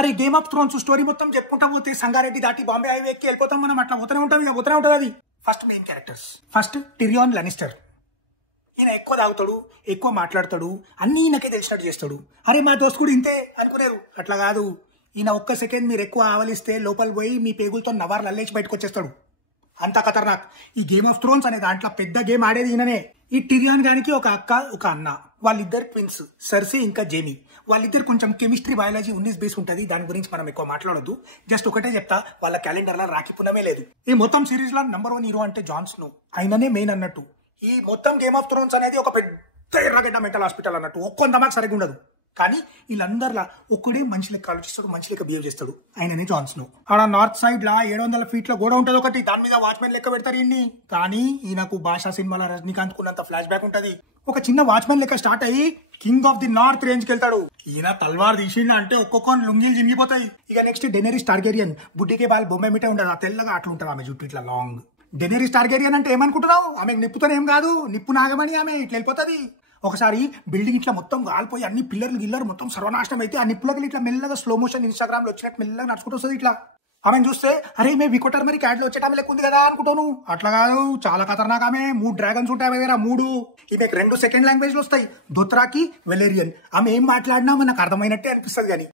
అరే game of Thrones story మొత్తం చెప్పుకుంటా పోతే సంగారెడ్డి దాటి బాంబే హైవే ఎక్కి వెళ్ళిపోతాం మనం. అట్లా పోతూనే ఉంటాం, ఇక పోతూనే ఉంటుంది అది. First main characters. ఫస్ట్ టిరియాన్ లనిస్టర్. ఈయన ఎక్కువ తాగుతాడు, ఎక్కువ మాట్లాడతాడు, అన్నీ ఈయనకే తెలిసినట్టు చేస్తాడు. అరే మా దోస్తు కూడా ఇంతే అనుకునేరు, అట్లా కాదు. ఈయన ఒక్క సెకండ్ మీరు ఎక్కువ ఆవలిస్తే లోపల పోయి మీ పేగులతో నవార్లు అల్లేసి బయటకు వచ్చేస్తాడు. అంత ఖతర్నాక్. ఈ గేమ్ ఆఫ్ థ్రోన్స్ అనే దాంట్లో పెద్ద గేమ్ ఆడేది ఈయననే. ఈ టిరియాన్ గానికి ఒక అక్క, ఒక అన్న, వాళ్ళిద్దరు ట్విన్స్, సర్సీ ఇంకా జేమీ. వాళ్ళిద్దరు కొంచెం కెమిస్ట్రీ, బయాలజీ 19 బేస్ ఉంటుంది. దాని గురించి మనం ఎక్కువ మాట్లాడొద్దు. జస్ట్ ఒకటే చెప్తా, వాళ్ళ క్యాలెండర్ లో రాఖీ పున్నమే లేదు. ఈ మొత్తం సిరీస్ లో నంబర్ 1 హీరో అంటే జాన్ స్నో. ఆయననే మెయిన్ అన్నట్టు. ఈ మొత్తం గేమ్ ఆఫ్ థ్రోన్స్ అనేది ఒక పెద్ద ఎర్రగడ్డ మెంటల్ హాస్పిటల్ అన్నట్టు. ఒక్కొంతమాకు సరిగ్గా ఉండదు. కానీ వీళ్ళందరిలా ఒక్కడే మనిషి లెక్క ఆలోచిస్తాడు, మనిషి లెక్క బిహేవ్ చేస్తాడు. ఆయననే జాన్ స్నో. ఆడ నార్త్ సైడ్ లా 700 ఫీట్ల గోడ ఉంటుంది ఒకటి, దాని మీద వాచ్మెన్ లెక్క పెడతారు ఈయన్ని. కానీ ఈయనకు భాషా సినిమాల రజనీకాంత్ కున్నంత ఫ్లాష్ బ్యాక్ ఉంటది. ఒక చిన్న వాచ్మెన్ లెక్క స్టార్ట్ అయ్యి king of the north range కి వెళ్తాడు. ఈయన తల్వార్ తీసిండ అంటే ఒక్కొక్క లుంగీలు జినిగిపోతాయి. ఇక నెక్స్ట్ డెనేరిస్ టార్గెరియన్. బుడ్డికే బాల్ బొమ్మ మిటే ఉండదు, ఆ తెల్లగా అట్లా ఉంటుంది ఆమె జుట్టు ఇట్లా లాంగ్. డెనేరిస్ టార్గెరియన్ అంటే ఏమనుకుంటున్నావు? ఆమెకు నిప్పుతోనే ఏం కాదు, నిప్పు నాగమని ఆమె ఇట్లా వెళ్ళిపోతుంది. ఒకసారి బిల్డింగ్ ఇట్లా మొత్తం గాలిపోయి అన్ని పిల్లర్లు గిల్లరు మొత్తం సర్వనాశనం అయితే ఆ నిప్పులకి ఇట్లా మెల్లగా స్లో మోషన్ ఇన్స్టాగ్రామ్ లో వచ్చినట్టు మెల్లగా నడుచుకుంటూ వస్తుంది. ఇట్లా ఆమెను చూస్తే అరే మే వికోటర్ మరి క్యాడ్ లో వచ్చేట లెక్క ఉంది కదా అనుకుంటాను. అట్లా కాదు, చాలా ఖతర్నాక్. ఆమె 3 డ్రాగన్స్ ఉంటాయి ఆమె దగ్గర, 3. ఈమెకు 2 సెకండ్ లాంగ్వేజ్లు వస్తాయి, దోత్రాకి, వెలేరియన్. ఆమె ఏం మాట్లాడినా మనకు అర్థమైనట్టే అనిపిస్తుంది. కానీ